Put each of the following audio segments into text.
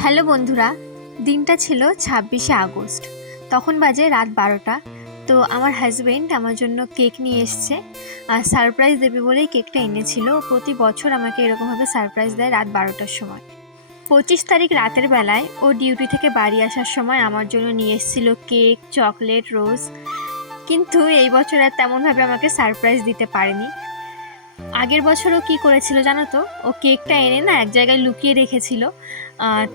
Hello বন্ধুরা, দিনটা ছিল ছাব্বিশে আগস্ট। তখন বাজে রাত বারোটা। তো আমার হাজবেন্ড আমার জন্য কেক নিয়ে এসছে। আর সারপ্রাইজ দেবে বলেই কেকটা এনেছিল। প্রতি বছর আমাকে এরকমভাবে সারপ্রাইজ দেয় রাত বারোটার সময়। পঁচিশ তারিখ রাতের বেলায় ও ডিউটি থেকে বাড়ি আসার সময় আমার জন্য নিয়ে এসেছিল কেক চকলেট রোজ কিন্তু এই বছর আর তেমনভাবে আমাকে সারপ্রাইজ দিতে পারেনি। আগের বছরও কি করেছিল জানো তো? ও কেকটা এনে না এক জায়গায় লুকিয়ে রেখেছিল।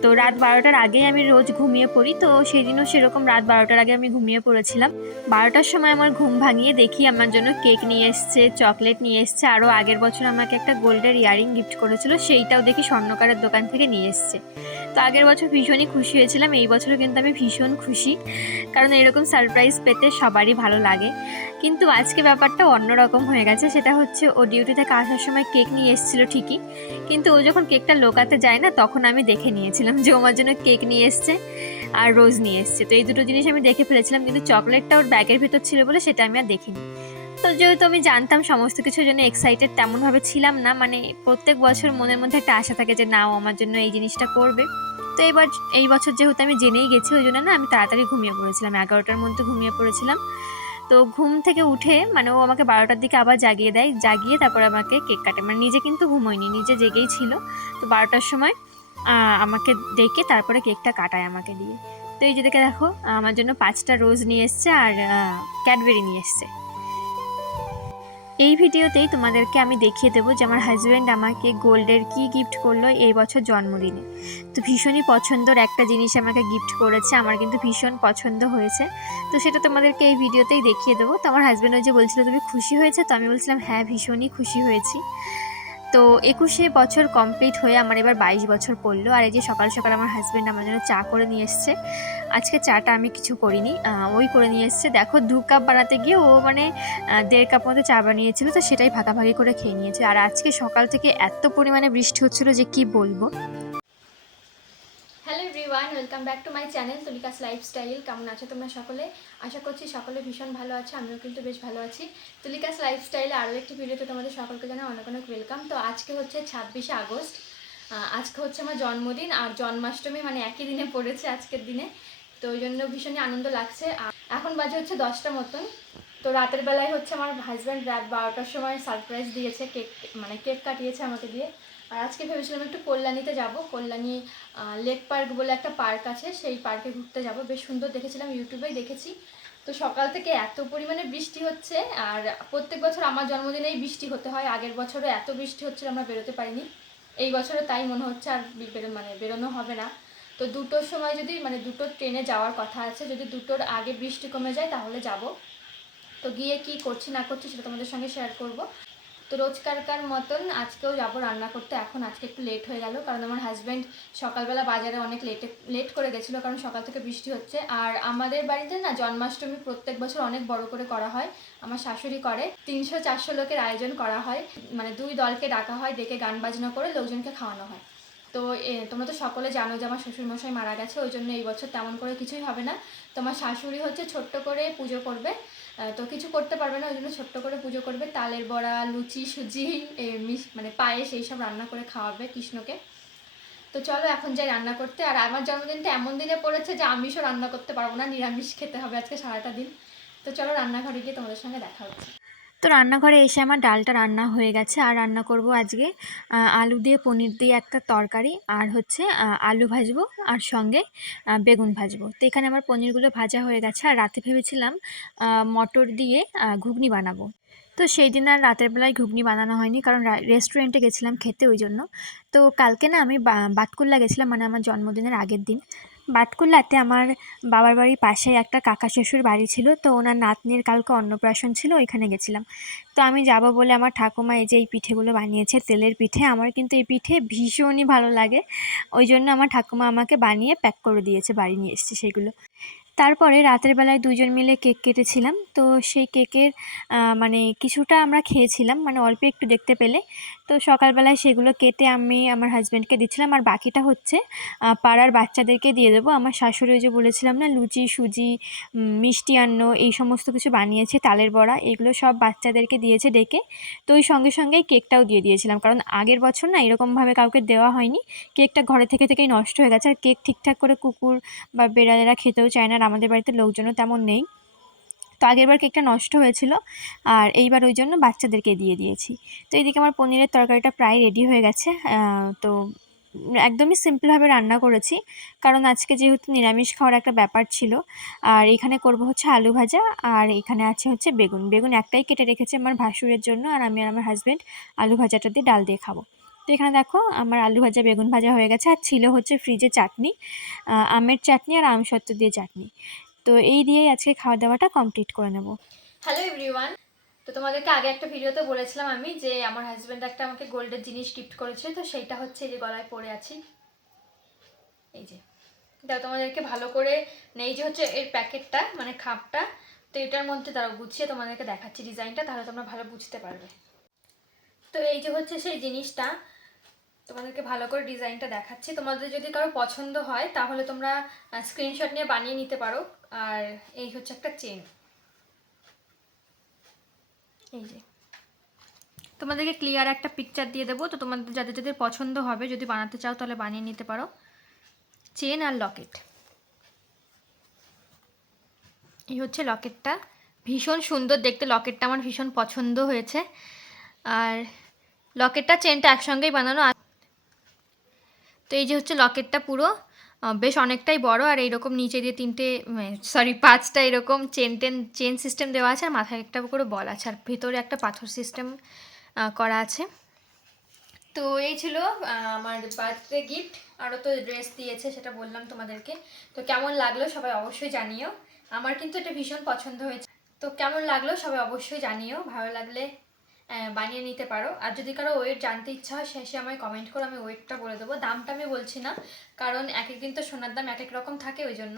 তো রাত বারোটার আগেই আমি রোজ ঘুমিয়ে পড়ি, তো সেদিনও সেরকম রাত বারোটার আগে আমি ঘুমিয়ে পড়েছিলাম। বারোটার সময় আমার ঘুম ভাঙিয়ে দেখি আমার জন্য কেক নিয়ে এসছে, চকলেট নিয়ে এসছে, আরও আগের বছর আমাকে একটা গোল্ডের ইয়ারিং গিফট করেছিল, সেইটাও দেখি স্বর্ণকারের দোকান থেকে নিয়ে এসছে। তো আগের বছর ভীষণই খুশি হয়েছিলাম, এই বছরও কিন্তু আমি ভীষণ খুশি, কারণ এরকম সারপ্রাইজ পেতে সবারই ভালো লাগে। কিন্তু আজকে ব্যাপারটা অন্যরকম হয়ে গেছে, সেটা হচ্ছে ও ডিউটি থেকে আসার সময় কেক নিয়ে এসেছিল ঠিকই, কিন্তু ও যখন কেকটা লোকাতে যায় না, তখন আমি দেখে নিয়েছিলাম যে ও আমার জন্য কেক নিয়ে এসছে আর রোজ নিয়ে এসছে। তো এই দুটো জিনিস আমি দেখে ফেলেছিলাম, কিন্তু চকলেটটা ওর ব্যাগের ভিতর ছিল বলে সেটা আমি আর দেখিনি। তো যেহেতু আমি জানতাম সমস্ত কিছুর জন্য এক্সাইটেড তেমনভাবে ছিলাম না মানে প্রত্যেক বছর মনের মধ্যে একটা আশা থাকে যে না, ও আমার জন্য এই জিনিসটা করবে। তো এবার এই বছর যেহেতু আমি জেনেই গেছি, ওই জন্য না আমি তাড়াতাড়ি ঘুমিয়ে পড়েছিলাম, এগারোটার মধ্যে ঘুমিয়ে পড়েছিলাম। তো ঘুম থেকে উঠে মানে ও আমাকে বারোটার দিকে আবার জাগিয়ে দেয়, জাগিয়ে তারপর আমাকে কেক কাটে। মানে নিজে কিন্তু ঘুমোয়নি, নিজে জেগেই ছিল। তো বারোটার সময় আমাকে ডেকে তারপরে কেকটা কাটায় আমাকে দিয়ে। তো এই যে দেখে দেখো, আমার জন্য পাঁচটা রোজ নিয়ে এসছে আর ক্যাডবেরি নিয়ে এসছে। এই ভিডিওতেই তোমাদেরকে আমি দেখিয়ে দেবো যে আমার হাজব্যান্ড আমাকে গোল্ডের কি গিফট করল এই বছর জন্মদিনে। তো ভীষণই পছন্দর একটা জিনিস আমাকে গিফট করেছে, আমার কিন্তু ভীষণ পছন্দ হয়েছে। তো সেটা তোমাদেরকে এই ভিডিওতেই দেখিয়ে দেবো। তো আমার হাজব্যান্ড ওই যে বলছিল, তুমি খুশি হয়েছে? তো আমি বলছিলাম হ্যাঁ ভীষণই খুশি হয়েছি। তো একুশে বছর কমপ্লিট হয়ে আমার এবার বাইশ বছর পড়ল। আর এই যে সকাল সকাল আমার হাজব্যান্ড আমার জন্য চা করে নিয়ে এসছে। আজকে চাটা আমি কিছু করিনি ওই করে নিয়ে এসছে। দেখো, দু কাপ বানাতে গিয়ে ও মানে দেড় কাপ মতো চা বানিয়েছিল, তো সেটাই ভাগাভাগি করে খেয়ে নিয়েছে। আর আজকে সকাল থেকে এত পরিমাণে বৃষ্টি হচ্ছিল যে কি বলব? Everyone welcome back to my channel Tulika's lifestyle কেমন আছো তোমরা সকলে? আশা করছি সকলে ভীষণ ভালো আছো, আমিও কিন্তু বেশ ভালো আছি। তুলিকাস লাইফস্টাইলে আরও একটি ভিডিওতে তোমাদের সকলকে জানাই অনেক অনেক ওয়েলকাম তো আজকে হচ্ছে ছাব্বিশে আগস্ট। আজকে হচ্ছে আমার জন্মদিন আর জন্মাষ্টমী মানে একই দিনে পড়েছে আজকের দিনে। তো ওই জন্য ভীষণই আনন্দ লাগছে। এখন বাজে হচ্ছে দশটা মতন। তো রাতের বেলায় হচ্ছে আমার হাজব্যান্ড রাত বারোটার সময় সারপ্রাইজ দিয়েছে কেক মানে কেক কাটিয়েছে আমাকে দিয়ে। আর আজকে ভেবেছিলাম একটু কল্যাণীতে যাব। কল্যাণী লেক পার্ক বলে একটা পার্ক আছে, সেই পার্কে ঘুরতে যাব। বেশ সুন্দর দেখেছিলাম, ইউটিউবেই দেখেছি। তো সকাল থেকে এত পরিমাণে বৃষ্টি হচ্ছে, আর প্রত্যেক বছর আমার জন্মদিনেই বৃষ্টি হতে হয়। আগের বছরও এত বৃষ্টি হচ্ছিল, আমরা বেরোতে পারিনি। এই বছরও তাই মনে হচ্ছে, আর বেরো মানে বেরোনো হবে না। তো দুটোর সময় যদি মানে দুটো ট্রেনে যাওয়ার কথা আছে, যদি দুটোর আগে বৃষ্টি কমে যায়, তাহলে যাব। তো গিয়ে কি করছি, না করছি, সেটা তোমাদের সঙ্গে শেয়ার করব। তো রোজকারকার মতন আজকেও যাব রান্না করতে। এখন আজকে একটু লেট হয়ে গেল, কারণ আমার হাজব্যান্ড সকালবেলা বাজারে অনেক লেটে লেট করে গেছিল, কারণ সকাল থেকে বৃষ্টি হচ্ছে। আর আমাদের বাড়িতে না জন্মাষ্টমী প্রত্যেক বছর অনেক বড় করে করা হয়, আমার শাশুড়ি করে। তিনশো চারশো লোকের আয়োজন করা হয় মানে দুই দলকে ডাকা হয় দেখে গান বাজনা করে লোকজনকে খাওয়ানো হয়। তো তোমরা তো সকলে জানো যে আমার শ্বশুরমশাই মারা গেছে, ওই জন্য এই বছর তেমন করে কিছুই হবে না। তোমার শাশুড়ি হচ্ছে ছোট্ট করে পুজো করবে তো কিছু করতে পারবে না, ওই জন্য ছোট্ট করে পুজো করবে। তালের বড়া, লুচি, সুজি মানে পায়েস, এইসব রান্না করে খাওয়াবে কৃষ্ণকে। তো চলো এখন যাই রান্না করতে। আর আমার জন্মদিনটা এমন দিনে পড়েছে যে আমিষও রান্না করতে পারব না, নিরামিষ খেতে হবে আজকে সারাটা দিন। তো চলো রান্নাঘরে গিয়ে তোমাদের সঙ্গে দেখা হচ্ছে। তো রান্নাঘরে এসে আমার ডালটা রান্না হয়ে গেছে। আর রান্না করব আজকে আলু দিয়ে পনির দিয়ে একটা তরকারি, আর হচ্ছে আলু ভাজবো, আর সঙ্গে বেগুন ভাজবো। তো এখানে আমার পনিরগুলো ভাজা হয়ে গেছে, আর রাতে ভেবেছিলাম মটর দিয়ে ঘুগনি বানাবো। তো সেই দিন আর রাতের বেলায় ঘুগনি বানানো হয়নি, কারণ রেস্টুরেন্টে গেছিলাম খেতে ওই জন্য। তো কালকে না আমি বাতকুল্লা গেছিলাম মানে আমার জন্মদিনের আগের দিন। বাতকুল্লাতে আমার বাবার বাড়ির পাশে একটা কাকা শ্বশুর বাড়ি ছিল, তো ওনার নাতনির কালকে অন্নপ্রাশন ছিল, ওইখানে গেছিলাম। তো আমি যাব বলে আমার ঠাকুমা এই যে এই পিঠেগুলো বানিয়েছে, তেলের পিঠে, আমার কিন্তু এই পিঠে ভীষণই ভালো লাগে। ওই জন্য আমার ঠাকুমা আমাকে বানিয়ে প্যাক করে দিয়েছে, বাড়ি নিয়ে এসেছি সেগুলো। তারপরে রাতের বেলায় দুজন মিলে কেক কেটেছিলাম, তো সেই কেকের মানে কিছুটা আমরা খেয়েছিলাম মানে অল্প একটু দেখতে পেলে। তো সকালবেলায় সেগুলো কেটে আমি আমার হাজব্যান্ডকে দিচ্ছিলাম। আর বাকিটা হচ্ছে পাড়ার বাচ্চাদেরকে দিয়ে দেবো। আমার শাশুড়ি ওই যে বলেছিলাম না, লুচি, সুজি মিষ্টি মিষ্টিয়ান্ন এই সমস্ত কিছু বানিয়েছে, তালের বড়া, এগুলো সব বাচ্চাদেরকে দিয়েছে ডেকে। তো ওই সঙ্গে সঙ্গেই কেকটাও দিয়ে দিয়েছিলাম। কারণ আগের বছর না এরকমভাবে কাউকে দেওয়া হয়নি। কেকটা ঘরে থেকে থেকেই নষ্ট হয়ে গেছে। আর কেক ঠিকঠাক করে কুকুর বা বেড়ালেরা খেতেও চায় না। আর আমাদের বাড়িতে লোকজনও তেমন নেই। তো আগেরবার কেকটা নষ্ট হয়েছিল আর এইবার ওই জন্য বাচ্চাদেরকে দিয়ে দিয়েছি। তো এইদিকে আমার পনিরের তরকারিটা প্রায় রেডি হয়ে গেছে তো একদমই সিম্পলভাবে রান্না করেছি। কারণ আজকে যেহেতু নিরামিষ খাওয়ার একটা ব্যাপার ছিল, আর এখানে করব হচ্ছে আলু ভাজা আর এখানে আছে হচ্ছে বেগুন। বেগুন একটাই কেটে রেখেছে আমার ভাসুরের জন্য আর আমি আর আমার হাজব্যান্ড আলু ভাজাটা দিয়ে ডাল দিয়ে খাব। তো এখানে দেখো আমার আলু ভাজা, বেগুন ভাজা হয়ে গেছে আর ছিল হচ্ছে ফ্রিজে চাটনি আমের চাটনি আর আম দিয়ে চাটনি। তো এই দিয়েই আজকে খাওয়া দাওয়াটা কমপ্লিট করে নেব। হ্যালো এভরিওয়ান তো তোমাদেরকে আগে একটা ভিডিওতে বলেছিলাম আমি যে আমার হাজব্যান্ড একটা আমাকে গোল্ডের জিনিস গিফট করেছে, তো সেইটা হচ্ছে এই যে গলায় পরে আছি। এই যে। দাও তোমাদেরকে ভালো করে নেই যে হচ্ছে এর প্যাকেটটা মানে খাপটা, তো এটার মধ্যে তারা গুছিয়ে তোমাদেরকে দেখাচ্ছি ডিজাইনটা, তাহলে তোমরা ভালো বুঝতে পারবে। তো এই যে হচ্ছে সেই জিনিসটা, তোমাদেরকে ভালো করে ডিজাইনটা দেখাচ্ছি। তোমাদের যদি কারও পছন্দ হয়, তাহলে তোমরা স্ক্রিনশট নিয়ে বানিয়ে নিতে পারো। আর এই হচ্ছে একটা চেন এই যে। তোমাদেরকে ক্লিয়ার একটা পিকচার দিয়ে দেবো। তো তোমাদের, যাদের যাদের পছন্দ হবে, যদি বানাতে চাও, তাহলে বানিয়ে নিতে পারো। চেন আর লকেট এই হচ্ছে লকেটটা ভীষণ সুন্দর দেখতে। লকেটটা আমার ভীষণ পছন্দ হয়েছে। আর লকেটটা চেনটা একসঙ্গেই বানানো তো এই যে হচ্ছে লকেটটা পুরো। বেশ অনেকটাই বড়, আর এইরকম নিচে দিয়ে তিনটে সরি পাঁচটা এরকম চেন টেন চেন সিস্টেম দেওয়া আছে, আর মাথায় একটা করে বল আছে, আর ভেতরে একটা পাথর সিস্টেম করা আছে। তো এই ছিল আমার বার্থডে গিফট আরও তো ড্রেস দিয়েছে, সেটা বললাম তোমাদেরকে। তো কেমন লাগল সবাই অবশ্যই জানিও। আমার কিন্তু এটা ভীষণ পছন্দ হয়েছে। তো কেমন লাগল সবাই অবশ্যই জানিও। ভালো লাগলে বানিয়ে নিতে পারো। আর যদি কারও ওয়েট জানতে ইচ্ছা হয় শেষে আমায় কমেন্ট করো, আমি ওয়েটটা বলে দেবো। দামটা আমি বলছি না, কারণ এক একদিন তো সোনার দাম এক এক রকম থাকে ওই জন্য।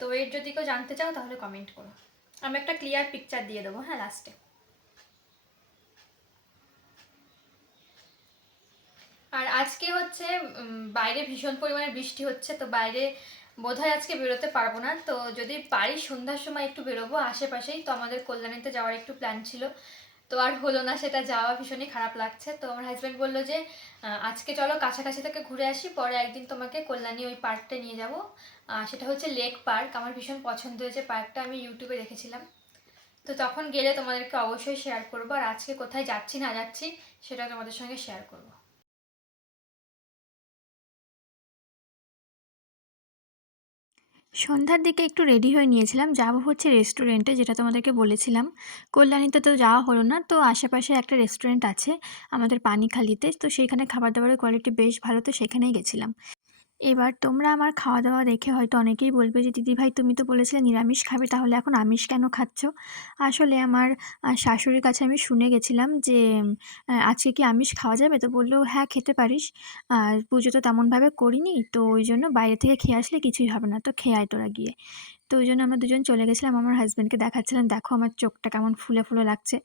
তো ওয়েট যদি কেউ জানতে চাও, তাহলে কমেন্ট করো। আমি একটা ক্লিয়ার পিকচার দিয়ে দেবো হ্যাঁ লাস্টে আর আজকে হচ্ছে বাইরে ভীষণ পরিমাণে বৃষ্টি হচ্ছে, তো বাইরে বোধহয় আজকে বেরোতে পারব না। তো যদি পারি সন্ধ্যার সময় একটু বেরোবো আশেপাশেই, তো আমাদের কল্যাণীতে যাওয়ার একটু প্ল্যান ছিল। তো আর হলো না, সেটা যাওয়া ভীষণই খারাপ লাগছে। তো আমার হাজব্যান্ড বলল যে আজকে চলো কাছাকাছি থেকে ঘুরে আসি, পরে একদিন তোমাকে কল্যাণী ওই পার্কটা নিয়ে যাব। সেটা হচ্ছে লেক পার্ক আমার ভীষণ পছন্দ হয়েছে পার্কটা আমি ইউটিউবে দেখেছিলাম। তো তখন গেলে তোমাদেরকে অবশ্যই শেয়ার করব। আর আজকে কোথায় যাচ্ছি, না যাচ্ছি, সেটা তোমাদের সঙ্গে শেয়ার করব। সন্ধ্যার দিকে একটু রেডি হয়ে নিয়েছিলাম। যাব হচ্ছে রেস্টুরেন্টে যেটা তোমাদেরকে বলেছিলাম। কল্যাণীতে তো যাওয়া হলো না, তো আশেপাশে একটা রেস্টুরেন্ট আছে আমাদের পানিখালিতে। তো সেইখানে খাবার দাবারের কোয়ালিটি বেশ ভালো, তো সেখানেই গেছিলাম। এবার তোমরা আমার খাওয়া দাওয়া দেখে হয়তো অনেকেই বলবে যে দিদিভাই তুমি তো বলেছিলে নিরামিষ খাবে, তাহলে এখন আমিষ কেন খাচ্ছ? আসলে আমার শাশুড়ির কাছে আমি শুনে গেছিলাম যে আজকে কি আমিষ খাওয়া যাবে? তো বলল হ্যাঁ খেতে পারিস। আর পুজো তো তেমনভাবে করিনি, তো ওই জন্য বাইরে থেকে খেয়ে আসলে কিছুই হবে না, তো খেয়ে আয় তোরা গিয়ে। তো ওই জন্য আমরা দুজন চলে গেছিলাম। আমার হাজব্যান্ডকে দেখাচ্ছিলাম, দেখো আমার চোখটা কেমন ফুলে ফুলে লাগছে।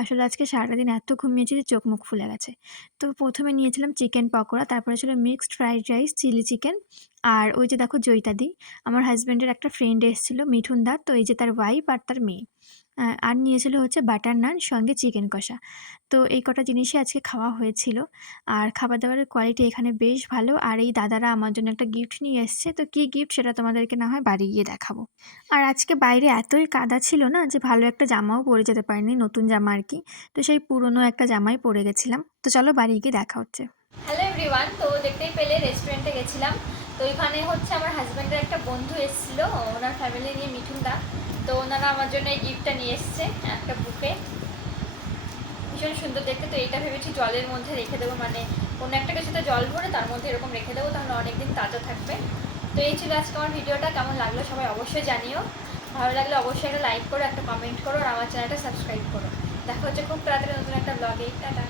আসলে আজকে সারাটা দিন এত ঘুমিয়েছি যে চোখ মুখ ফুলে গেছে। তো প্রথমে নিয়েছিলাম চিকেন পকোড়া, তারপরে ছিল mixed fried rice chilli chicken আর ওই যে দেখো জয়িতাদি আমার হাজব্যান্ডের একটা ফ্রেন্ড এসেছিল মিঠুন দা, তো এই যে তার ওয়াইফ আর তার মেয়ে। আর নিয়েছিল হচ্ছে বাটার নান, সঙ্গে চিকেন কষা। তো এই কটা জিনিসই আজকে খাওয়া হয়েছিল। আর খাবার দাবারের কোয়ালিটি এখানে বেশ ভালো। আর এই দাদারা আমার জন্য একটা গিফট নিয়ে এসছে। তো কী গিফট সেটা তোমাদেরকে না হয় বাড়ি গিয়ে দেখাবো। আর আজকে বাইরে এতই কাদা ছিল না যে ভালো একটা জামাও পরে যেতে পারিনি, নতুন জামা আর কি। তো সেই পুরনো একটা জামাই পরে গেছিলাম। তো চলো বাড়ি গিয়ে দেখা হচ্ছে। হ্যালো এভরিওয়ান তো দেখতেই পেলে রেস্টুরেন্টে গেছিলাম। তো ওইখানে হচ্ছে আমার হাজব্যান্ডের একটা বন্ধু এসেছিল, ওনার ফ্যামিলি নিয়ে মিঠুন দা তো ওনারা আমার জন্য এই গিফটটা নিয়ে এসছে, একটা বুকে ভীষণ সুন্দর দেখতে, তো এটা ভেবেছি জলের মধ্যে রেখে দেবো মানে কোনো একটা কিছুতে জল ভরে তার মধ্যে এরকম রেখে দেবো, তাহলে অনেকদিন তাজা থাকবে। তো এই ছিল আজকে আমার ভিডিওটা, কেমন লাগল সবাই অবশ্যই জানিও। ভালো লাগলে অবশ্যই একটা লাইক করো, একটা কমেন্ট করো, আর আমার চ্যানেলটা সাবস্ক্রাইব করো। দেখা হচ্ছে খুব তাড়াতাড়ি নতুন একটা ব্লগে টাটা।